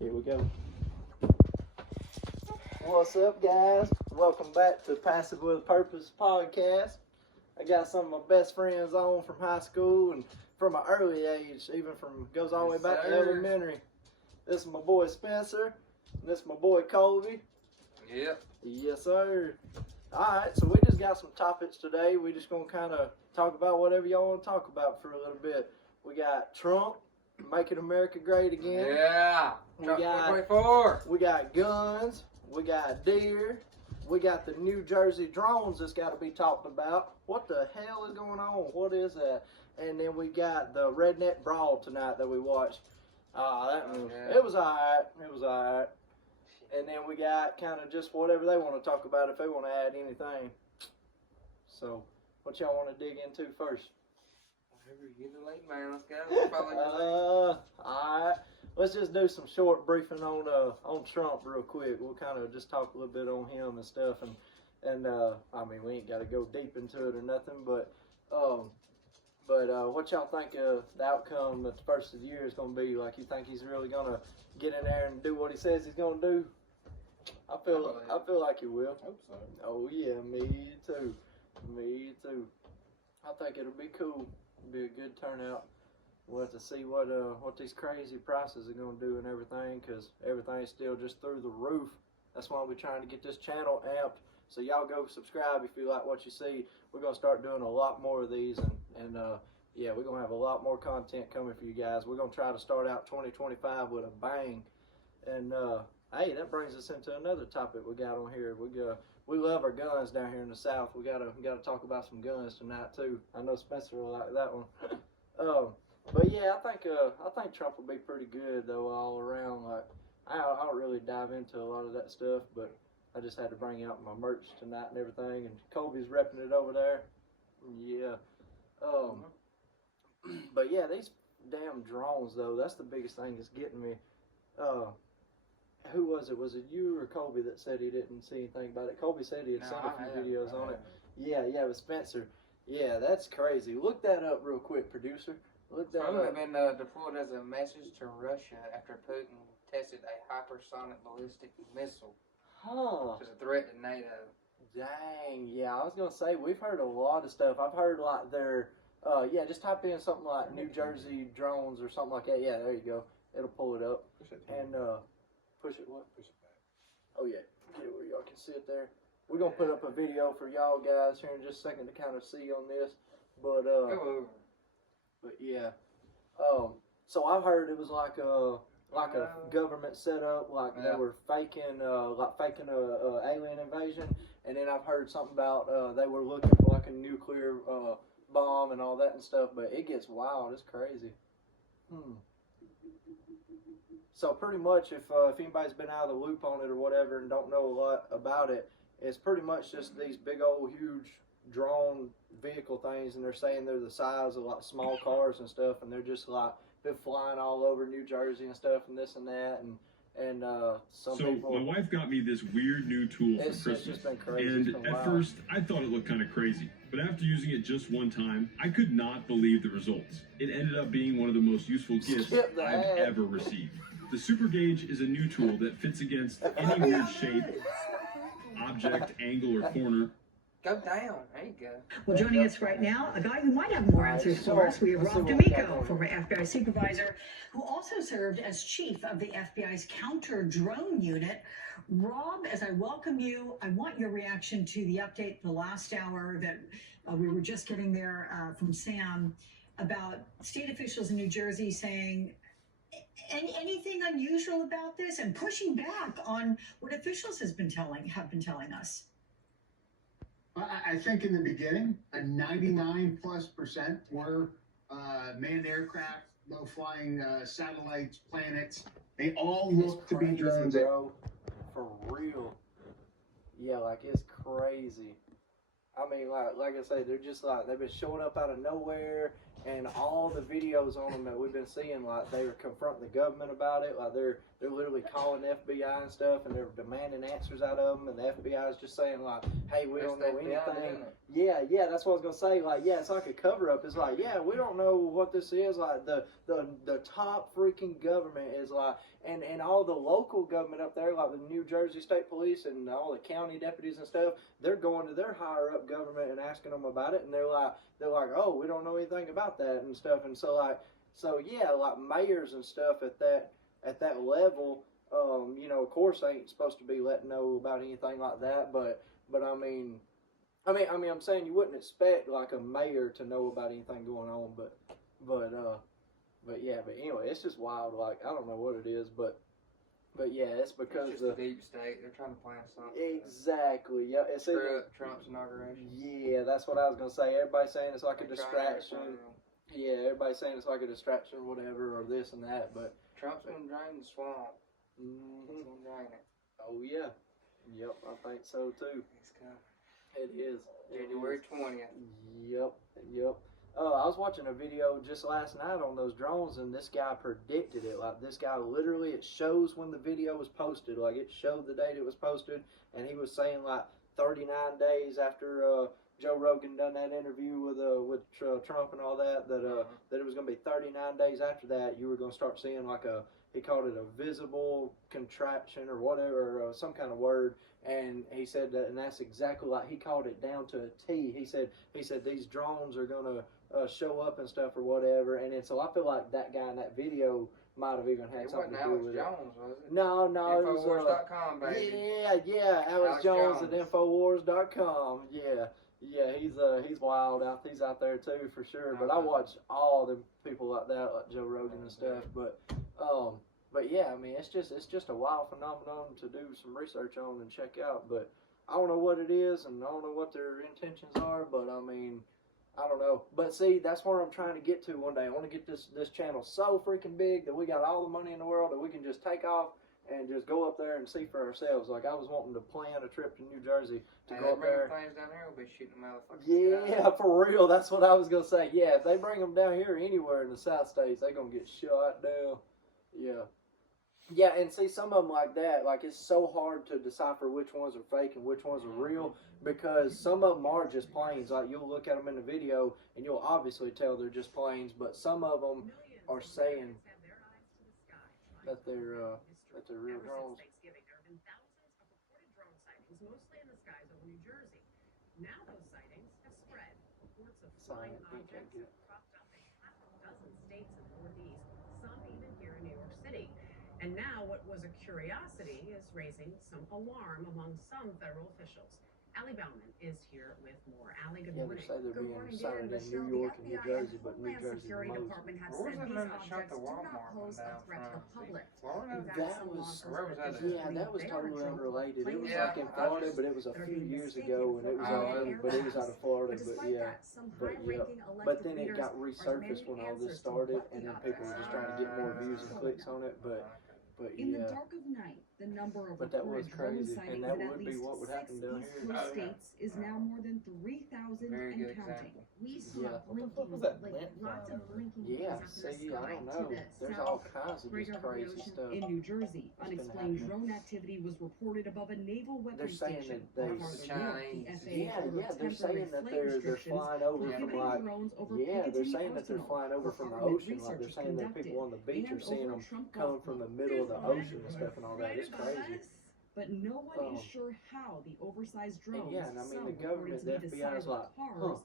Here we go. What's up, guys? Welcome back to Passive with a Purpose podcast. I got some of my best friends on from high school and from an early age, even from goes all the way back to elementary. This is my boy Spencer. And this is my boy Colby. Yep. Yes, sir. Alright, so we just got some topics today. We just gonna kind of talk about whatever y'all want to talk about for a little bit. We got Trump, making America great again. Yeah. Trump 2024. We got guns. We got deer. We got the New Jersey drones that's got to be talked about. What the hell is going on? What is that? And then we got the Redneck Brawl tonight that we watched. It was alright. It was alright. And then we got kind of just whatever they want to talk about if they want to add anything. So, what y'all want to dig into first? You're getting late, man. Let's go. Alright. Let's just do some short briefing on Trump real quick. We'll kind of just talk a little bit on him and stuff, and I mean, we ain't got to go deep into it or nothing, but what y'all think the outcome at the first of the year is going to be? Like, you think he's really going to get in there and do what he says he's going to do? I feel like he will. Hope so. Oh yeah, me too. Me too. I think it'll be cool. It'll be a good turnout. We'll have to see what these crazy prices are going to do and everything, because everything's still just through the roof. That's why we're trying to get this channel amped. So y'all go subscribe if you like what you see. We're going to start doing a lot more of these, and yeah, we're going to have a lot more content coming for you guys. We're going to try to start out 2025 with a bang. And hey, that brings us into another topic we got on here. We love our guns down here in the South. We gotta talk about some guns tonight too. I know Spencer will like that one. But yeah, I think Trump will be pretty good though all around. Like I don't really dive into a lot of that stuff, but I just had to bring out my merch tonight and everything. And Colby's repping it over there. Yeah. But yeah, these damn drones though. That's the biggest thing that's getting me. Who was it? Was it you or Colby that said he didn't see anything about it? Colby said he had seen a few videos on it. Yeah, it was Spencer. Yeah, that's crazy. Look that up real quick, producer. Look that Probably up. been deployed as a message to Russia after Putin tested a hypersonic ballistic missile. Huh. Which is a threat to NATO. Dang. Yeah, I was gonna say we've heard a lot of stuff. I've heard like their just type in something like New Jersey drones or something like that. Yeah, there you go. It'll pull it up. And push it what? Push it back. Oh yeah, get it where y'all can see it there. We're gonna put up a video for y'all guys here in just a second to kind of see on this, but yeah. So I've heard it was like a government setup, like they were faking a alien invasion, and then I've heard something about they were looking for like a nuclear bomb and all that and stuff. But it gets wild. It's crazy. So pretty much, if anybody's been out of the loop on it or whatever and don't know a lot about it, it's pretty much just these big old huge drone vehicle things, and they're saying they're the size of like small cars and stuff, and they're just like been flying all over New Jersey and stuff and this and that, and some people. So my wife got me this weird new tool for Christmas, just been crazy. And at first I thought it looked kind of crazy, but after using it just one time, I could not believe the results. It ended up being one of the most useful gifts I've ever received. The Super Gauge is a new tool that fits against any weird shape, object, angle, or corner. Go down. There you go. Well, joining us right now, a guy who might have more answers for us. We have Rob D'Amico, former FBI supervisor, who also served as chief of the FBI's counter-drone unit. Rob, as I welcome you, I want your reaction to the update the last hour that we were just getting there from Sam about state officials in New Jersey saying anything unusual about this and pushing back on what officials have been telling us. I think in the beginning, a 99+% were manned aircraft, low flying satellites, planets. They all look to be drones. Bro. For real. Yeah, like it's crazy. I mean, like I say, they're just like they've been showing up out of nowhere, and all the videos on them that we've been seeing, like they were confronting the government about it, like they're literally calling the FBI and stuff, and they're demanding answers out of them, and the FBI is just saying like, hey, we don't know anything. Yeah, that's what I was gonna say. Like, yeah, it's like a cover up. It's like, yeah, we don't know what this is. Like the top freaking government is like, and all the local government up there, like the New Jersey State Police and all the county deputies and stuff, they're going to their higher up government and asking them about it, and they're like, oh, we don't know anything about that and stuff, and so yeah, like mayors and stuff at that level, you know, of course they ain't supposed to be letting know about anything like that, but I mean, I'm saying you wouldn't expect like a mayor to know about anything going on, but yeah, but anyway, it's just wild. Like, I don't know what it is, but yeah, it's because it's just the deep state. They're trying to plan something. Exactly. Yeah, it's Trump's inauguration. Yeah, that's what I was gonna say. Everybody's saying it's like a distraction. Yeah, everybody's saying it's like a distraction or whatever, or this and that, but Trump's gonna drain the swamp. Mm-hmm. He's gonna drain it. Oh yeah. Yep, I think so too. He's coming. It is. January 20th. Yep. I was watching a video just last night on those drones, and this guy predicted it. Like, this guy literally, it shows when the video was posted. Like, it showed the date it was posted, and he was saying like 39 days after Joe Rogan done that interview with Trump and all that, that it was going to be 39 days after that you were going to start seeing like he called it a visible contraction or whatever, some kind of word. And he said that, and that's exactly like he called it down to a T. He said these drones are gonna show up and stuff or whatever. And so I feel like that guy in that video might have even had something to do with it. Jones, was it? No, it was Infowars.com, baby. Yeah, Alex Jones at Infowars.com. Yeah, he's wild out. He's out there too for sure. But I watch all the people like that, like Joe Rogan and stuff. But yeah, I mean, it's just a wild phenomenon to do some research on and check out. But I don't know what it is, and I don't know what their intentions are. But I mean, I don't know. But see, that's where I'm trying to get to one day. I want to get this channel so freaking big that we got all the money in the world that we can just take off and just go up there and see for ourselves. Like, I was wanting to plan a trip to New Jersey to go up there. Planes down here, we'll be shooting them out like yeah, for real. That's what I was gonna say. Yeah, if they bring them down here anywhere in the South States, they're gonna get shot down. Yeah, and see, some of them like that, like, it's so hard to decipher which ones are fake and which ones are real, because some of them are just planes. Like, you'll look at them in the video, and you'll obviously tell they're just planes, but some of them are saying that they're real drones. There have been thousands of reported drone sightings, mostly in the skies over New Jersey. Now those sightings have spread. Reports of flying objects have cropped up in half a dozen states in the Northeast, some even here in New York City. And now what was a curiosity is raising some alarm among some federal officials. Allie Bauman is here with more. Allie, good morning. Yeah, they say they're being sighted in New York and New Jersey, but New Jersey's the most. Department have said these objects do not pose a threat to the public. That was totally unrelated. It was like in Florida, but it was a few years ago, and it was out of Florida. But then it got resurfaced when all this started, and then people were just trying to get more views and clicks on it. But in the dark of night, the number of that was drone crazy, sightings and that in at would be least what would happen 6 down East here. Coast states is now more than 3,000 and counting. We saw blinking, lots of blinking. Yeah, see, I don't know. There's all kinds of just crazy stuff. In New Jersey, unexplained drone activity was reported above a naval weapons saying station. that they're saying that they're flying over from like, they're saying that they're flying over from the ocean. Like, they're saying that people on the beach are seeing them coming from the middle of the ocean and stuff and all that. It's crazy. But no one is sure how the oversized drones, and the government, the FBI is like,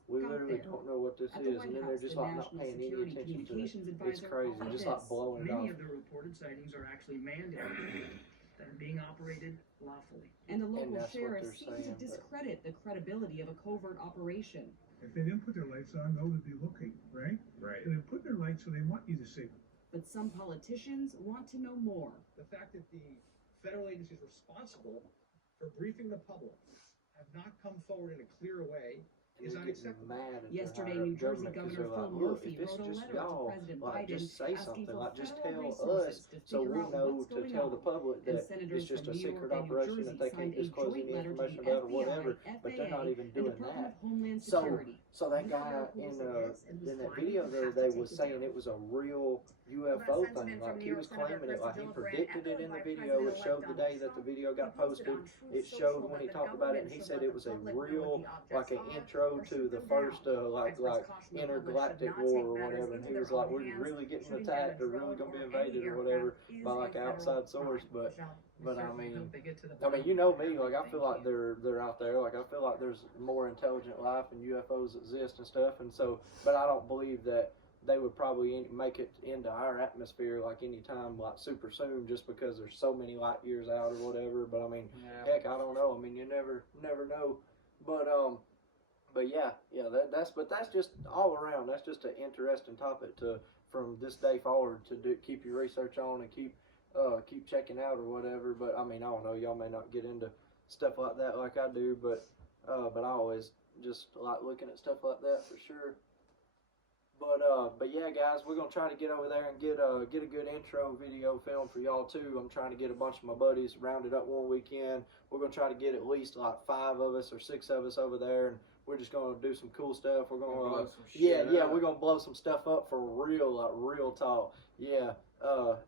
we literally don't know what this is, and then they're just like not paying any attention to it. It's crazy, just like blowing it off. Many of the reported sightings are actually manned aircraft that are being operated lawfully. And the local sheriff seems to discredit the credibility of a covert operation. If they didn't put their lights on, no one would be looking, right? Right. And they put their lights so they want you to see them. But some politicians want to know more. The fact that the federal agencies responsible for briefing the public have not come forward in a clear way is unacceptable. Yesterday, New Jersey Governor Phil Murphy wrote a letter to President Biden just say asking something, for like just federal tell us resources to so we figure out know what's to going tell on. the public that it's just a secret operation that they can't disclose any information about or whatever, but they're not even doing that. So that guy in that video the other day was saying it was a real UFO thing. Like he was claiming it, like he predicted it in the video. It showed the day that the video got posted. It showed when he talked about it, and he said it was a real, like an intro to the first like intergalactic war or whatever. And he was like, we're really getting attacked, or really gonna be invaded or whatever by like an outside source. But I mean, you know me, like I feel like they're out there. Like I feel like there's more intelligent life and UFOs exist and stuff. And so, but I don't believe that they would probably make it into our atmosphere like anytime like super soon, just because there's so many light years out or whatever. But I mean, heck, I don't know. I mean, you never know. But yeah, that's just all around. That's just an interesting topic from this day forward to keep your research on and keep checking out or whatever. But I mean, I don't know, y'all may not get into stuff like that like I do, but I always just like looking at stuff like that for sure. But yeah, guys, we're gonna try to get over there and get a good intro video film for y'all too. I'm trying to get a bunch of my buddies rounded up one weekend. We're gonna try to get at least like 5 of us or 6 of us over there, and we're just gonna do some cool stuff. We're gonna blow some shit up. We're gonna blow some stuff up for real, like real talk. Yeah. Well,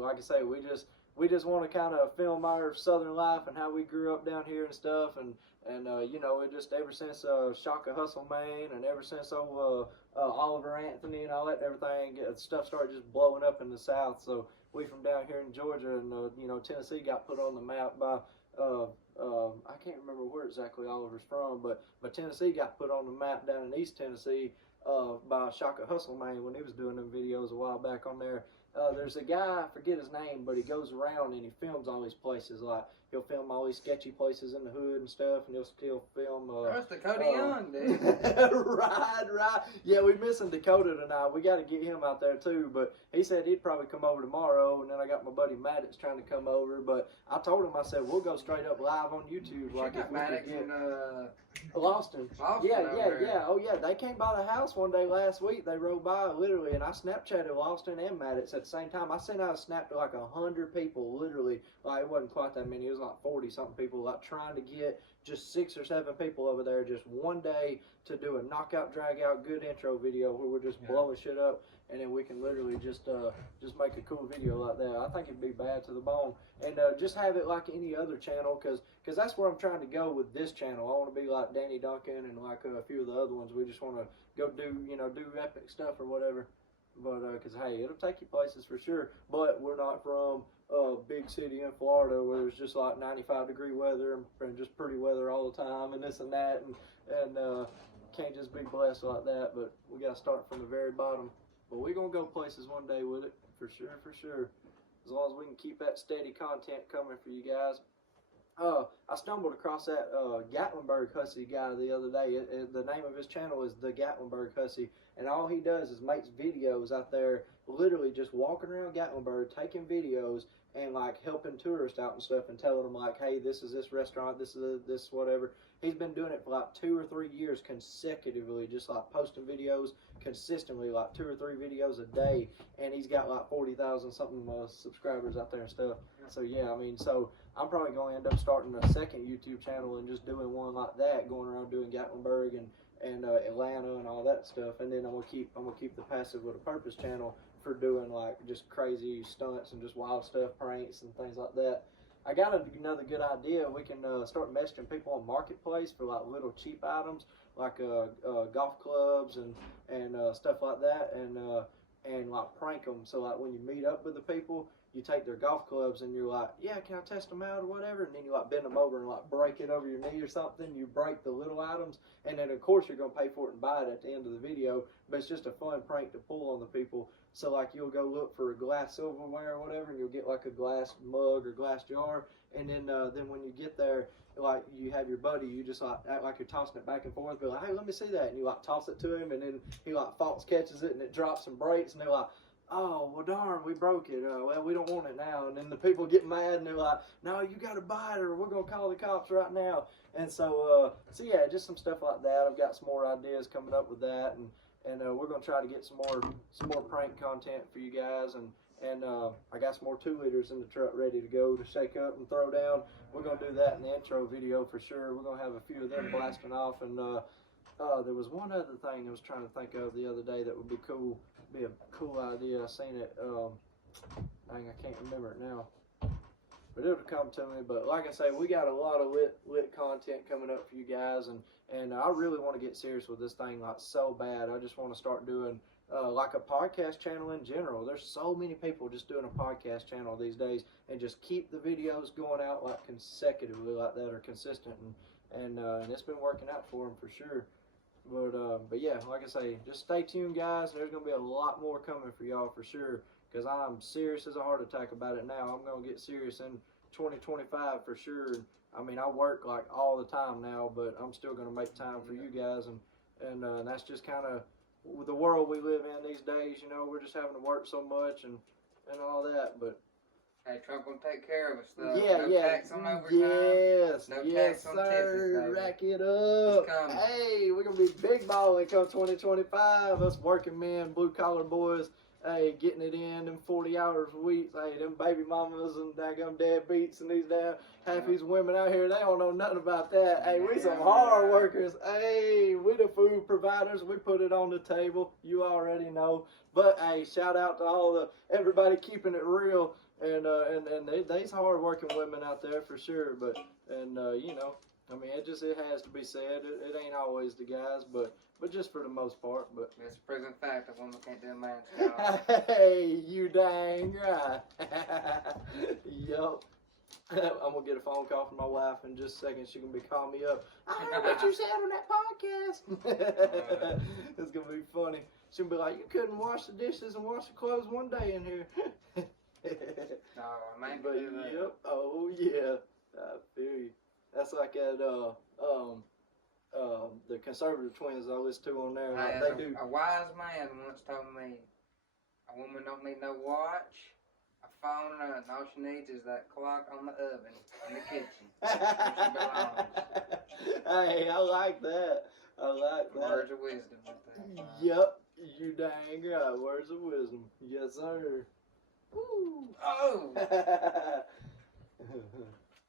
like I say, we just want to kind of film our southern life and how we grew up down here and stuff, and you know, it just ever since Shaka Hustle Man and ever since Oliver Anthony and all that and everything, stuff started just blowing up in the South. So we from down here in Georgia and you know, Tennessee got put on the map by I can't remember where exactly Oliver's from, but Tennessee got put on the map down in East Tennessee by Shaka Hustle Man when he was doing them videos a while back on there. There's a guy, I forget his name, but he goes around and he films all these places. Like he'll film all these sketchy places in the hood and stuff, and he'll still film. That's Dakota Young, dude. Right. Yeah, we missing Dakota tonight. We got to get him out there too. But he said he'd probably come over tomorrow, and then I got my buddy Maddox trying to come over. But I told him, I said we'll go straight up live on YouTube. Like if we Maddox could get and Lawson. Yeah. Oh yeah, they came by the house one day last week. They rode by literally, and I Snapchatted Lawson and Maddox at the same time. I sent out a snap to like 100 people, literally. Like it wasn't quite that many. It was like 40 something people. Like trying to get just 6 or 7 people over there just one day to do a knockout, drag out, good intro video where we're just blowing shit up, and then we can literally just make a cool video like that. I think it'd be bad to the bone, and just have it like any other channel, cause that's where I'm trying to go with this channel. I want to be like Danny Duncan and like a few of the other ones. We just want to go do epic stuff or whatever. But cause hey, it'll take you places for sure. But we're not from a big city in Florida where there's just like 95-degree weather and just pretty weather all the time and this and that, and can't just be blessed like that. But we gotta start from the very bottom. But we're gonna go places one day with it for sure. As long as we can keep that steady content coming for you guys. I stumbled across that Gatlinburg Hussy guy the other day. The name of his channel is The Gatlinburg Hussy, and all he does is makes videos out there, literally just walking around Gatlinburg, taking videos and like helping tourists out and stuff, and telling them like, hey, this is this restaurant, this is this whatever. He's been doing it for like 2 or 3 years consecutively, just like posting videos consistently, like 2 or 3 videos a day, and he's got like 40,000 something subscribers out there and stuff. So yeah, I mean, so I'm probably going to end up starting a second YouTube channel and just doing one like that, going around doing Gatlinburg and Atlanta and all that stuff, and then I'm gonna keep the Passive with a Purpose channel for doing like just crazy stunts and just wild stuff, pranks and things like that. I got another good idea. We can start messaging people on Marketplace for like little cheap items like golf clubs and stuff like that, and like prank them. So like when you meet up with the people, you take their golf clubs and you're like, yeah, can I test them out or whatever? And then you like bend them over and like break it over your knee or something. You break the little items, and then of course you're gonna pay for it and buy it at the end of the video. But it's just a fun prank to pull on the people. So like you'll go look for a glass silverware or whatever, and you'll get like a glass mug or glass jar, and then when you get there, like you have your buddy, you just like act like you're tossing it back and forth, be like, hey, let me see that, and you like toss it to him, and then he like false catches it, and it drops and breaks, and they're like, oh, well, darn, we broke it. Well, we don't want it now. And then the people get mad, and they're like, no, you got to buy it, or we're going to call the cops right now. And so yeah, just some stuff like that. I've got some more ideas coming up with that, and we're going to try to get some more prank content for you guys. And I got some more 2-liters in the truck ready to go to shake up and throw down. We're going to do that in the intro video for sure. We're going to have a few of them blasting off, and There was one other thing I was trying to think of the other day that would be cool. Be a cool idea. I seen it. Dang, I can't remember it now. But it'll come to me. But like I say, we got a lot of lit content coming up for you guys, and I really want to get serious with this thing like so bad. I just want to start doing like a podcast channel in general. There's so many people just doing a podcast channel these days, and just keep the videos going out like consecutively like that, or consistent, and it's been working out for them for sure. But yeah, like I say, just stay tuned, guys. There's gonna be a lot more coming for y'all for sure. Because I'm serious as a heart attack about it now. I'm gonna get serious in 2025 for sure. I mean, I work like all the time now, but I'm still gonna make time for you guys, and that's just kind of the world we live in these days. You know, we're just having to work so much and all that. But hey, Trump will take care of us though. yeah, no yeah, tax on overtime. yes, no yes, tax on sir. Texas, Rack it up. It's coming. Hey, we're gonna be big balling come 2025. Us working men, blue collar boys. Hey, getting it in them 40 hours a week. Hey, them baby mamas and daggum deadbeats and these damn half these women out here, they don't know nothing about that. Hey, we some hard workers. Hey, we the food providers. We put it on the table. You already know. But hey, shout out to all everybody keeping it real, and they's hard working women out there for sure. But you know, I mean, it has to be said. It ain't always the guys, but just for the most part. But it's a present fact that women can't do a man's job. hey, you dang right. Yup. I'm gonna get a phone call from my wife in just a second. She's gonna be calling me up. I heard what you said on that podcast. It's gonna be funny. She'll be like, "You couldn't wash the dishes and wash the clothes one day in here." No, man. But yep. Oh yeah. I feel you. That's like at the conservative twins I listen to on there. Like they do. A wise man once told me, a woman don't need no watch, a phone, and all she needs is that clock on the oven in the kitchen. Where she belongs. Hey, I like that. I like that. Words of wisdom. Yep, you dang right. Words of wisdom. Yes, sir. Woo. Oh!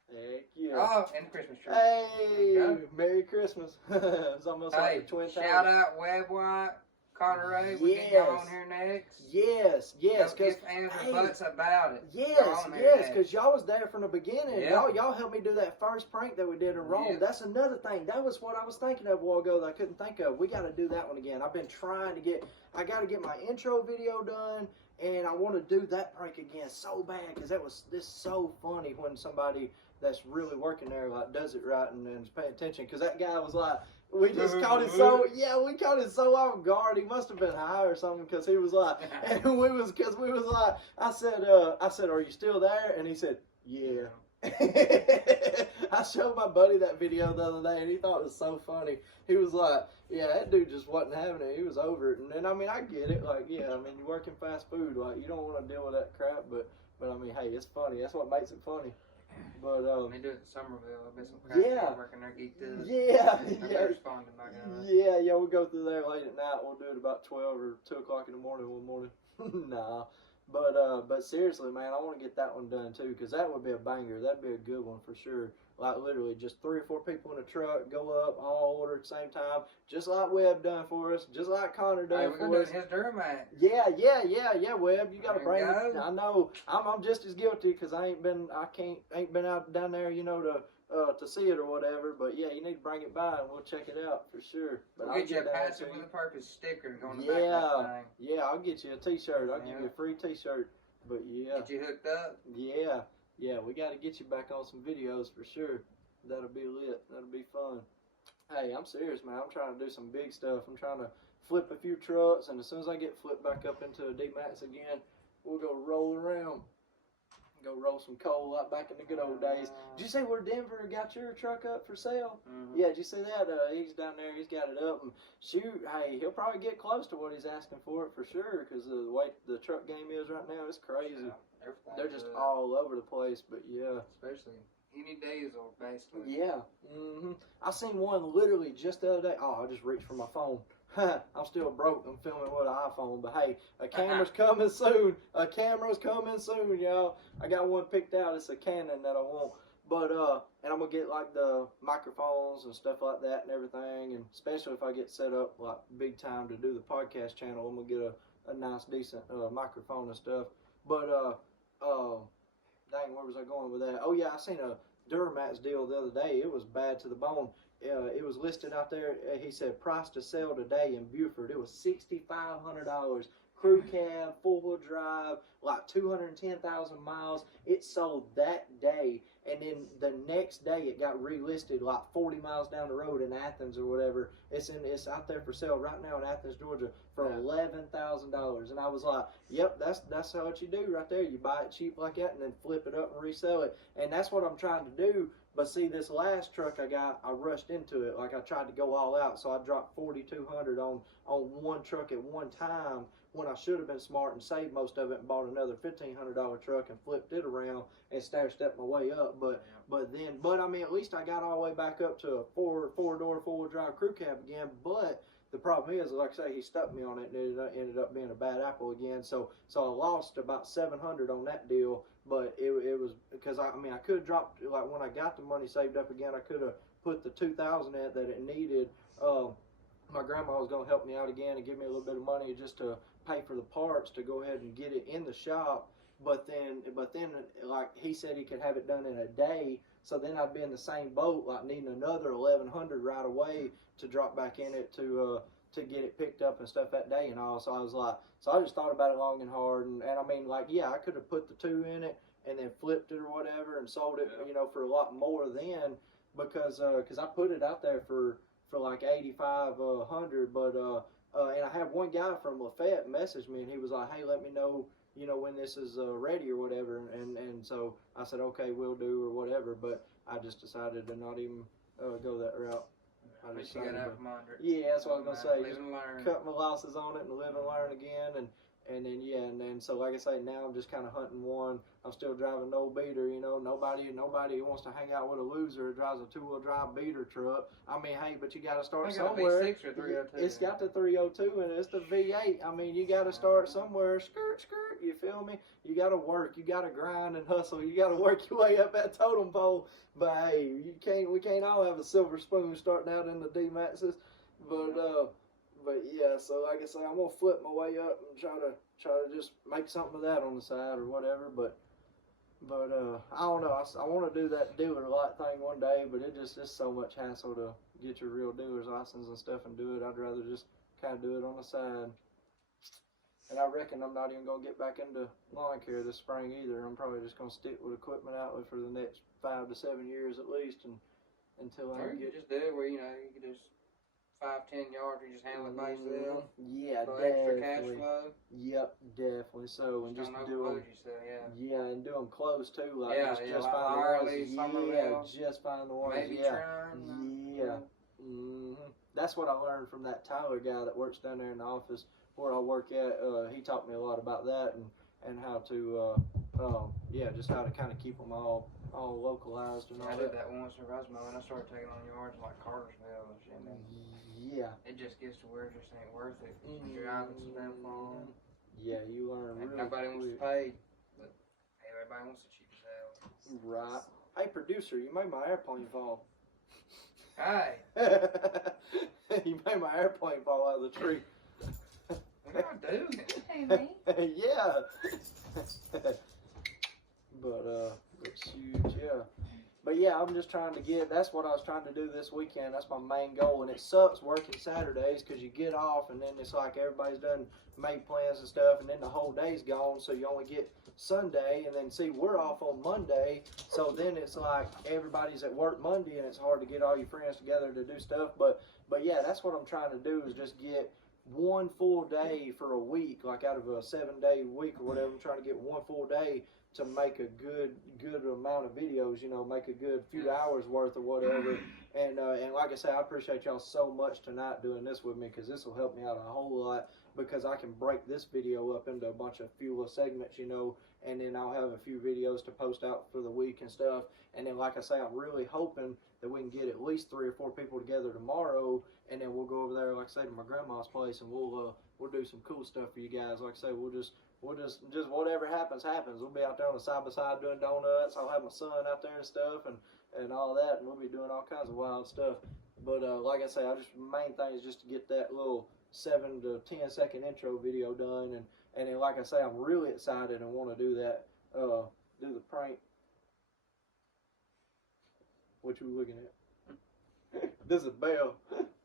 Heck yeah. Oh, and the Christmas tree. Hey, Merry Christmas. It's almost like the twin shout towers. out Webb White, Connor Ray. We get y'all on here next. Yes. Cause ands and buts about it. Yes, because y'all was there from the beginning. Yep. Y'all helped me do that first prank that we did in Rome. Yep. That's another thing. That was what I was thinking of a while ago that I couldn't think of. We got to do that one again. I've been trying to I got to get my intro video done, and I want to do that prank again so bad because this so funny when somebody that's really working there like does it right and is paying attention. Because that guy was like, we just caught it we caught it so off guard. He must have been high or something because he was like, and we was like, I said, are you still there? And he said, yeah. I showed my buddy that video the other day and he thought it was so funny. He was like, yeah, that dude just wasn't having it. He was over it. And I mean, I get it. Like, yeah, I mean, you work in fast food. Like, you don't want to deal with that crap. But I mean, hey, it's funny. That's what makes it funny. But they do it in Somerville. I've been some crap working there geeked up. Yeah. Responding by God. Yeah, we'll go through there late at night. We'll do it about 12 or 2 o'clock in the morning one morning. Nah. But seriously, man, I want to get that one done too, because that would be a banger. That'd be a good one for sure. Like literally just 3 or 4 people in a truck, go up, all order at the same time, just like Webb done for us, just like Connor done for us. We're gonna do his Duramax. Yeah, Webb, you gotta bring it. Go. I know, I'm just as guilty because I ain't been out down there, you know, to see it or whatever. But yeah, you need to bring it by and we'll check it out for sure. But We'll get you a Passive with a Purpose sticker to go on the back of that thing. Yeah, I'll get you a t-shirt. I'll give you a free t-shirt. But yeah. Get you hooked up? Yeah, we got to get you back on some videos for sure. That'll be lit. That'll be fun. Hey, I'm serious, man. I'm trying to do some big stuff. I'm trying to flip a few trucks, and as soon as I get flipped back up into a D-Max again, we'll go roll around. Go roll some coal like back in the good old days. Did you say where Denver got your truck up for sale? Mm-hmm. Yeah, did you see that? He's down there. He's got it up. And shoot, hey, he'll probably get close to what he's asking for it for sure, because the way the truck game is right now, it's crazy. Yeah, they're just all over the place, but yeah. Especially any diesel, basically. Yeah. I seen one literally just the other day. Oh, I just reached for my phone. I'm still broke. I'm filming with an iPhone, but hey, a camera's coming soon. A camera's coming soon, y'all. I got one picked out. It's a Canon that I want. But and I'm gonna get like the microphones and stuff like that and everything, and especially if I get set up like big time to do the podcast channel, I'm gonna get a nice decent microphone and stuff. But dang, where was I going with that? Oh yeah, I seen a Duramax deal the other day. It was bad to the bone. It was listed out there. He said price to sell today in Buford. It was $6,500. Crew cab, 4-wheel drive, like 210,000 miles. It sold that day, and then the next day it got relisted like 40 miles down the road in Athens or whatever. It's out there for sale right now in Athens, Georgia, for $11,000. And I was like, yep, that's how what you do right there. You buy it cheap like that and then flip it up and resell it. And that's what I'm trying to do. But see, this last truck I got, I rushed into it. Like I tried to go all out, so I dropped $4,200 on one truck at one time, when I should have been smart and saved most of it and bought another $1,500 truck and flipped it around and stair-stepped my way up. But I mean, at least I got all the way back up to a four-door, 4-wheel drive crew cab again. But the problem is, like I say, he stuck me on it and it ended up being a bad apple again. So I lost about $700 on that deal. But it was because I mean I could have dropped, like when I got the money saved up again, I could have put the $2,000 in it that it needed. My grandma was gonna help me out again and give me a little bit of money just to pay for the parts to go ahead and get it in the shop. But then like he said he could have it done in a day. So then I'd be in the same boat, like needing another $1,100 right away to drop back in it to get it picked up and stuff that day and all. So I was like, so I just thought about it long and hard, and I mean, like, yeah, I could have put the 2 in it and then flipped it or whatever and sold it, you know, for a lot more then, because I put it out there for like $8,500, but and I had one guy from Lafayette message me and he was like, hey, let me know, you know, when this is ready or whatever, and so I said, okay, we'll do or whatever, but I just decided to not even go that route. At least you got out from under it. Yeah, that's what I was gonna say. Live and learn. Cut my losses on it and live and learn again, and then so like I say, now I'm just kind of hunting one. I'm still driving no beater, you know. Nobody wants to hang out with a loser who drives a 2-wheel drive beater truck. I mean, hey, but you got to start somewhere. V6 or 302. It's got the 302 and it's the V8. I mean, you got to start somewhere. Skirt. You feel me? You got to work. You got to grind and hustle. You got to work your way up that totem pole. But hey, we can't all have a silver spoon starting out in the D-Maxes. But yeah, so like I say, I'm gonna flip my way up and try to just make something of that on the side or whatever. But I don't know. I want to do that dealer lot thing one day, but it's so much hassle to get your real dealer's license and stuff and do it. I'd rather just kind of do it on the side. And I reckon I'm not even gonna get back into lawn care this spring either. I'm probably just gonna stick with Equipment Outlet for the next 5 to 7 years at least, and until I you get just do it where you could just 5-10 yards, you just handle it by yourself. Yeah, Extra cash definitely. flow. Yep, definitely. So and just do them. Yeah, and do them close too. Like yeah, just like find Harley, the ones. Yeah, just find the ones. Maybe Tron. Yeah. That's what I learned from that Tyler guy that works down there in the office where I work at. He taught me a lot about that and how to just how to kind of keep them all localized and all I that. did that once in Rosmo, and I started taking on yards like Cartersville and shit. And Yeah. it just gets to where it just ain't worth it. Driving so damn far. Yeah, you learn And really nobody wants to quick. pay, but hey, everybody wants the cheapest hell. Right. Hey, producer, you made my airplane fall. Hey, You made my airplane fall out of the tree. what y'all doing? Hey, Lee. Yeah. but shoot, yeah. But yeah, I'm just trying to that's what I was trying to do this weekend. That's my main goal. And it sucks working Saturdays because you get off and then it's like everybody's done made plans and stuff, and then the whole day's gone, so you only get Sunday, and then see, we're off on Monday, so then it's like everybody's at work Monday and it's hard to get all your friends together to do stuff. But yeah, that's what I'm trying to do, is just get one full day for a week, like out of a 7-day week or whatever. I'm trying to get one full day to make a good amount of videos, make a good few hours worth or whatever. And like I say, I appreciate y'all so much tonight doing this with me, because this will help me out a whole lot, because I can break this video up into a bunch of few little segments, and then I'll have a few videos to post out for the week and stuff. And then, like I say, I'm really hoping that we can get at least 3 or 4 people together tomorrow, and then we'll go over there, like I say, to my grandma's place, and we'll do some cool stuff for you guys. Like I say, we'll we'll just whatever happens. We'll be out there on the side by side doing donuts. I'll have my son out there and stuff and all that, and we'll be doing all kinds of wild stuff. But like I say, main thing is just to get that little 7 to 10 second intro video done, and then like I say, I'm really excited and want to do that. Do the prank. What you looking at? This is a bell.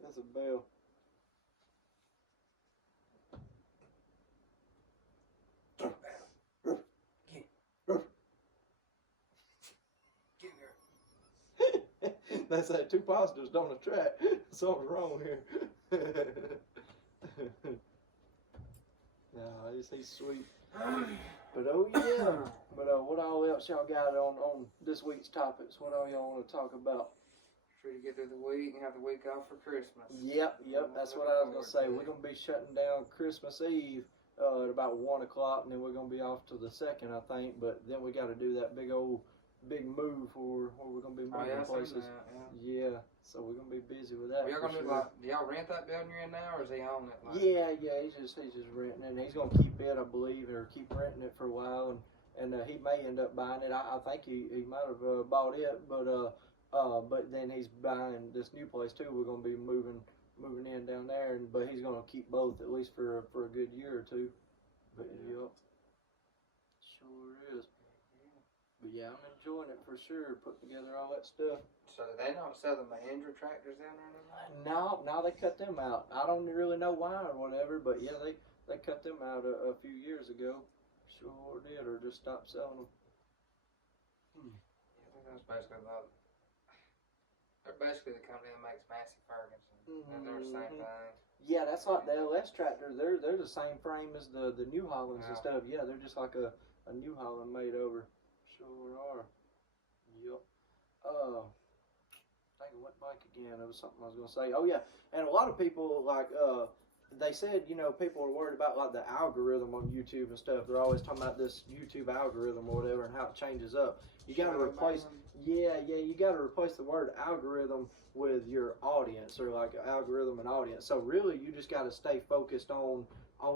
That's a bell. They say 2 positives don't attract. Something's wrong here. Nah, he's sweet. But oh yeah. But what all else y'all got on this week's topics? What all y'all want to talk about? Free to get through the week and have the week off for Christmas. Yep. That's what I was gonna say. We're gonna be shutting down Christmas Eve at about 1 o'clock, and then we're gonna be off to the 2nd, I think. But then we got to do that big move where we're gonna be moving places. Yeah. So we're gonna be busy with that. Y'all gonna do do y'all rent that building you're in now, or is he own it? Yeah. He's just renting it, and he's gonna keep it, I believe, or keep renting it for a while, and he may end up buying it. I think he might have bought it, but then he's buying this new place too. We're gonna be moving in down there, but he's gonna keep both at least for a good year or two. But yep, sure is. But yeah, I'm enjoying it for sure. Putting together all that stuff. So they don't sell the Mahindra tractors down there anymore? No, they cut them out. I don't really know why or whatever, but yeah, they cut them out a few years ago. Sure did, or just stopped selling them. I think that's basically they're basically the company that makes Massey Ferguson. And they're the same thing. Yeah, that's like the LS tractor. They're the same frame as the New Hollands and stuff. Yeah, they're just like a New Holland made over. Sure are. Yep. I think it went blank again. There was something I was gonna say. Oh yeah, and a lot of people they said, people are worried about like the algorithm on YouTube and stuff. They're always talking about this YouTube algorithm or whatever and how it changes up. You got to replace, you got to replace the word algorithm with your audience, or like algorithm and audience. So really, you just got to stay focused on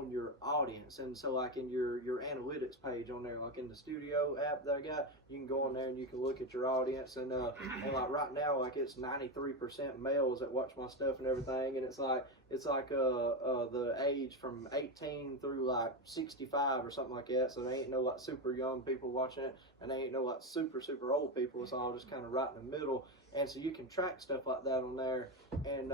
your audience. And so like in your analytics page on there, like in the studio app that I got, you can go on there and you can look at your audience, and like right now, like it's 93% males that watch my stuff and everything, and it's like the age from 18 through like 65 or something like that. So they ain't no like super young people watching it, and they ain't no like super old people. It's all just kind of right in the middle. And so you can track stuff like that on there, and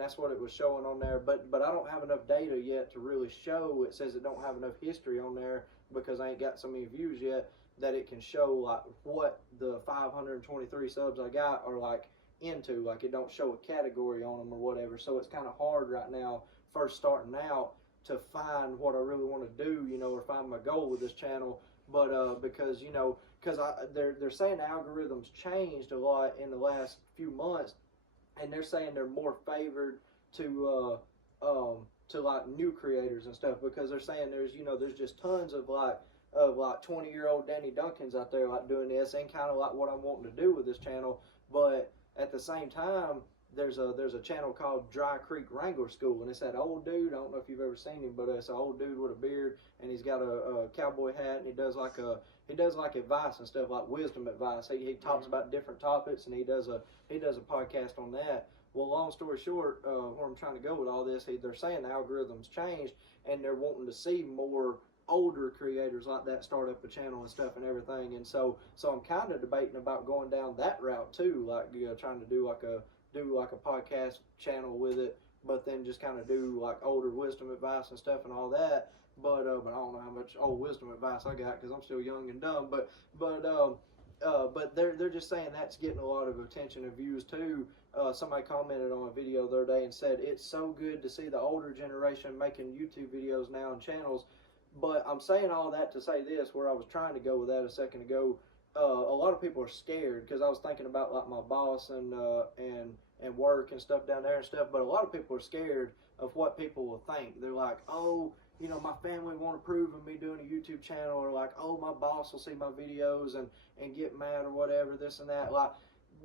that's what it was showing on there. But I don't have enough data yet to really show. It says it don't have enough history on there because I ain't got so many views yet that it can show like what the 523 subs I got are like into. Like it don't show a category on them or whatever. So it's kind of hard right now, first starting out, to find what I really want to do, or find my goal with this channel. But because they're saying the algorithms changed a lot in the last few months, and they're saying they're more favored to like new creators and stuff, because they're saying there's just tons of like 20-year-old Danny Duncans out there like doing this, and kind of like what I'm wanting to do with this channel. But at the same time, there's a channel called Dry Creek Wrangler School, and it's that old dude. I don't know if you've ever seen him, but it's an old dude with a beard, and he's got a cowboy hat, and he does like advice and stuff, like wisdom advice. He talks about different topics, and he does a podcast on that. Well, long story short, where I'm trying to go with all this, they're saying the algorithms changed, and they're wanting to see more older creators like that start up a channel and stuff and everything. And so I'm kind of debating about going down that route too, like trying to do like a podcast channel with it, but then just kind of do like older wisdom advice and stuff and all that. But I don't know how much old wisdom advice I got because I'm still young and dumb. But they're just saying that's getting a lot of attention and views too. Somebody commented on a video the other day and said it's so good to see the older generation making YouTube videos now and channels. But I'm saying all that to say this, where I was trying to go with that a second ago. A lot of people are scared, because I was thinking about like my boss and work and stuff down there and stuff. But a lot of people are scared of what people will think. They're like, oh, my family won't approve of me doing a YouTube channel, or like, oh, my boss will see my videos and get mad or whatever, this and that. Like,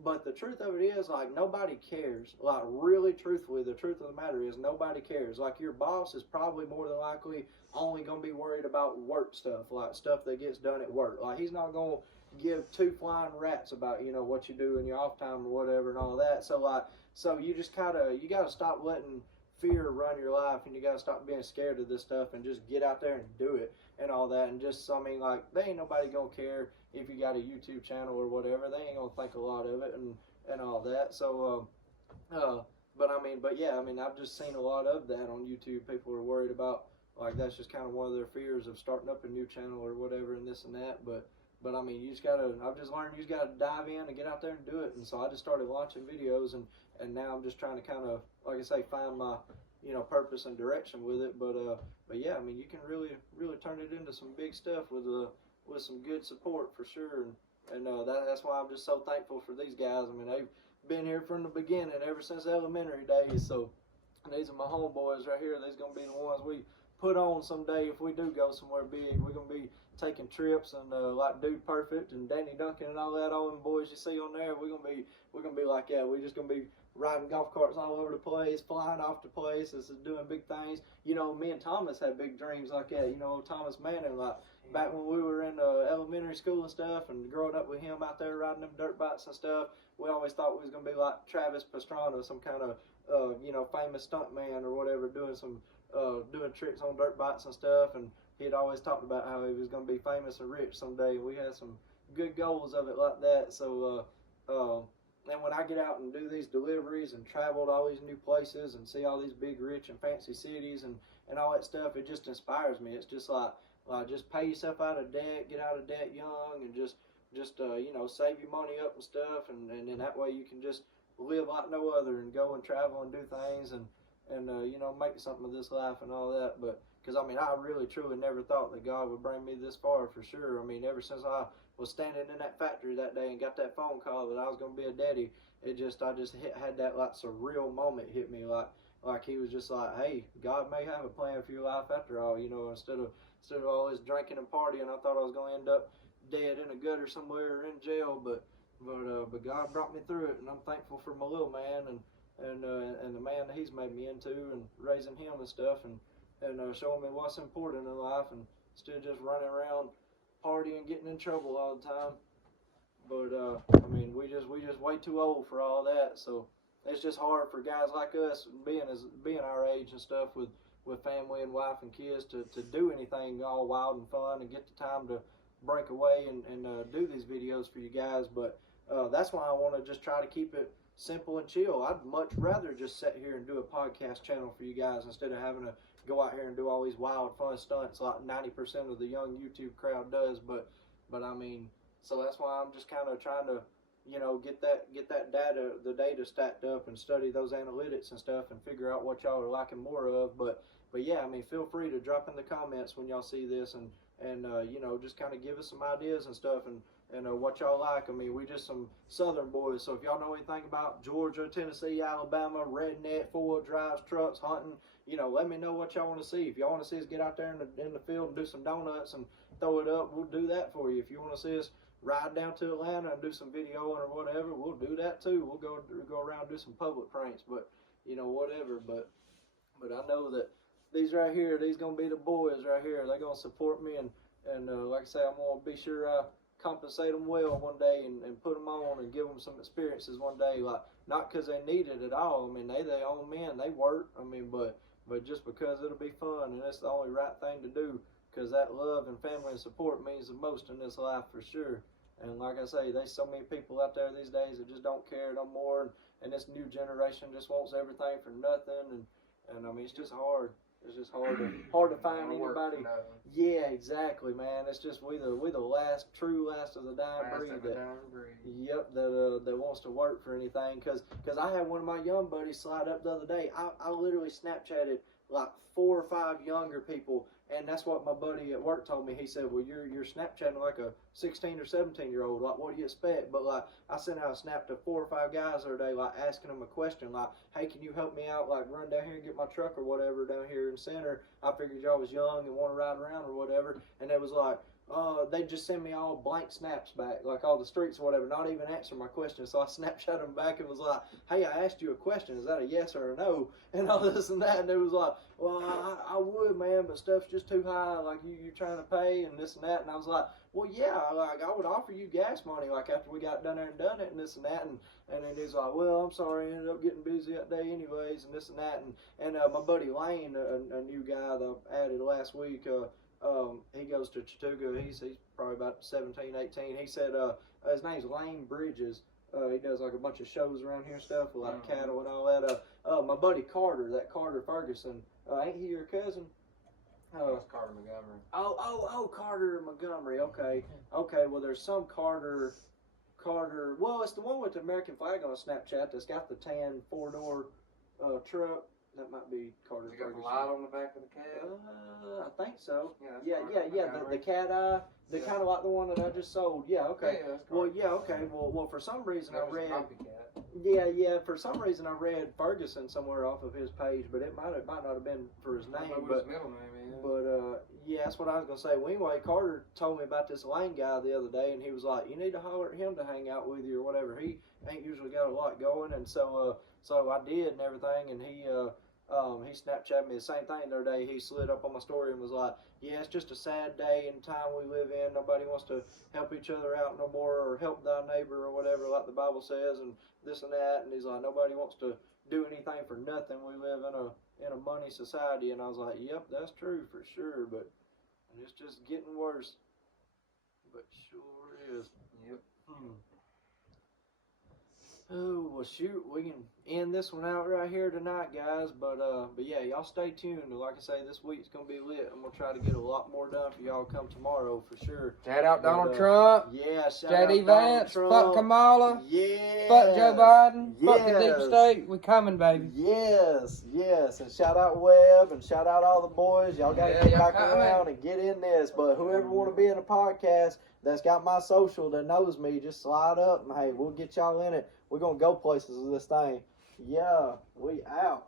But the truth of it is, like, nobody cares. Like, really, truthfully, the truth of the matter is nobody cares. Like, your boss is probably more than likely only going to be worried about work stuff, like stuff that gets done at work. Like, he's not going to give two flying rats about, you know, what you do in your off time or whatever and all that. So, like, so you just you got to stop letting fear run your life, and you got to stop being scared of this stuff and just get out there and do it and all that. And just, I mean, like, they ain't nobody going to care if you got a YouTube channel or whatever. They ain't going to think a lot of it and all that. So, but yeah, I mean, I've just seen a lot of that on YouTube. People are worried about, like, that's just kind of one of their fears of starting up a new channel or whatever and this and that. But I mean, you just gotta, I've just learned you just gotta dive in and get out there and do it. And so I just started launching videos, and now I'm just trying to kind of, like I say, find my, you know, purpose and direction with it. But yeah, I mean, you can really turn it into some big stuff with some good support for sure. And that's why I'm just so thankful for these guys. I mean, they've been here from the beginning, ever since elementary days. So these are my homeboys right here. These gonna be the ones we put on someday if we do go somewhere big. We're gonna be taking trips and like Dude Perfect and Danny Duncan and all that, all them boys you see on there. We're gonna be like that. We're just gonna be riding golf carts all over the place, flying off the places, doing big things. You know, me and Thomas had big dreams like that. You know, Thomas Manning, like back when we were in elementary school and stuff, and growing up with him out there riding them dirt bikes and stuff. We always thought we was gonna be like Travis Pastrana, some kind of you know, famous stuntman or whatever, doing some doing tricks on dirt bikes and stuff. And he'd always talked about how he was going to be famous and rich someday, and we had some good goals of it like that. So, and when I get out and do these deliveries and travel to all these new places and see all these big, rich and fancy cities and all that stuff, it just inspires me. It's just like just pay yourself out of debt, get out of debt young, and just you know, save your money up and stuff, and then that way you can just live like no other and go and travel and do things and you know, make something of this life and all that. But because I mean, I really truly never thought that God would bring me this far, for sure. I mean, ever since I was standing in that factory that day and got that phone call that I was gonna be a daddy, I just had that like surreal moment hit me, like he was just like, hey, God may have a plan for your life after all, you know. Instead of all this drinking and partying, I thought I was gonna end up dead in a gutter somewhere or in jail, but God brought me through it, and I'm thankful for my little man and the man that he's made me into, and raising him and stuff, and showing me what's important in life, and instead of just running around partying, getting in trouble all the time. But I mean, we just way too old for all that. So it's just hard for guys like us, being our age and stuff, with family and wife and kids, to do anything all wild and fun and get the time to break away and do these videos for you guys. But that's why I want to just try to keep it simple and chill. I'd much rather just sit here and do a podcast channel for you guys instead of having to go out here and do all these wild fun stunts like 90% of the young YouTube crowd does. But I mean, so that's why I'm just kind of trying to, you know, get that the data stacked up and study those analytics and stuff and figure out what y'all are liking more of. But yeah, I mean, feel free to drop in the comments when y'all see this and you know, just kind of give us some ideas and stuff and what y'all like. I mean, we just some southern boys, so if y'all know anything about Georgia, Tennessee, Alabama, redneck, four-wheel drives, trucks, hunting, you know, let me know what y'all want to see. If y'all want to see us get out there in the field and do some donuts and throw it up, we'll do that for you. If you want to see us ride down to Atlanta and do some videoing or whatever, we'll do that too. We'll go around and do some public pranks, but you know, whatever. But I know that these right here, these gonna be the boys right here. They're gonna support me, and like I say, I'm gonna be sure I compensate them well one day and put them on and give them some experiences one day. Like, not because they need it at all. I mean, they their own men, they work. I mean, but just because it'll be fun and it's the only right thing to do, because that love and family and support means the most in this life, for sure. And like I say, there's so many people out there these days that just don't care no more, and this new generation just wants everything for nothing, and I mean, it's just hard. It's just hard to find anybody. Yeah, exactly, man. It's just we the true last of the dying breed. Yep, that wants to work for anything. Cause I had one of my young buddies slide up the other day. I literally Snapchatted like 4 or 5 younger people, and that's what my buddy at work told me. He said, well, you're Snapchatting like a 16 or 17 year old. Like, what do you expect? But like, I sent out a snap to 4 or 5 guys the other day, like asking them a question, like, hey, can you help me out, like run down here and get my truck or whatever down here in center? I figured y'all was young and want to ride around or whatever. And it was like, they just send me all blank snaps back, like all the streaks or whatever, not even answer my question. So I Snapchat them back and was like, hey, I asked you a question. Is that a yes or a no? And all this and that. And it was like, well, I would, man, but stuff's just too high. Like, you're trying to pay and this and that. And I was like, well, yeah, like, I would offer you gas money, like, after we got done there and done it and this and that. And then he's like, well, I'm sorry, I ended up getting busy that day anyways and this and that. And my buddy Lane, a new guy that I added last week, he goes to Chattooga. He's probably about 17, 18. He said his name's Lane Bridges. He does like a bunch of shows around here and stuff with like cattle and all that. My buddy Carter, that Carter Ferguson, ain't he your cousin? It's Carter Montgomery. Oh, Carter Montgomery. Okay. Well, there's some Carter. Well, it's the one with the American flag on Snapchat that's got the tan 4-door truck. That might be Carter You got Ferguson. the light on the back of the cab? I think so. Yeah. The cat eye. The kind of like the one that I just sold. Yeah, okay. Yeah, that's Well, correct. yeah, okay. Well, for some reason That I was a read. copycat. Yeah. For some reason I read Ferguson somewhere off of his page, but it might not have been for his I don't know name. what his But middle name is. yeah, that's what I was gonna say. Well, anyway, Carter told me about this Lane guy the other day, and he was like, "You need to holler at him to hang out with you or whatever. He ain't usually got a lot going." And so I did and everything, and he Snapchatted me the same thing the other day. He slid up on my story and was like, yeah, it's just a sad day and time we live in. Nobody wants to help each other out no more or help thy neighbor or whatever, like the Bible says, and this and that. And he's like, nobody wants to do anything for nothing. We live in a money society. And I was like, yep, that's true for sure, but it's just getting worse. But sure is. Yep. Oh, well, shoot, we can end this one out right here tonight, guys. But yeah, y'all stay tuned. Like I say, this week's gonna be lit. I'm gonna try to get a lot more done for y'all come tomorrow for sure. Shout out Donald Trump. Yeah, shout JD out Donald Vance. Trump. Fuck Kamala. Yeah. Fuck Joe Biden. Fuck the Yes. deep state. We coming, baby. Yes. And shout out Webb and shout out all the boys. Y'all gotta Yeah, get y'all back coming. around and get in this. But whoever want to be in a podcast that's got my social that knows me, just slide up and hey, we'll get y'all in it. We're gonna go places with this thing. Yeah, we out.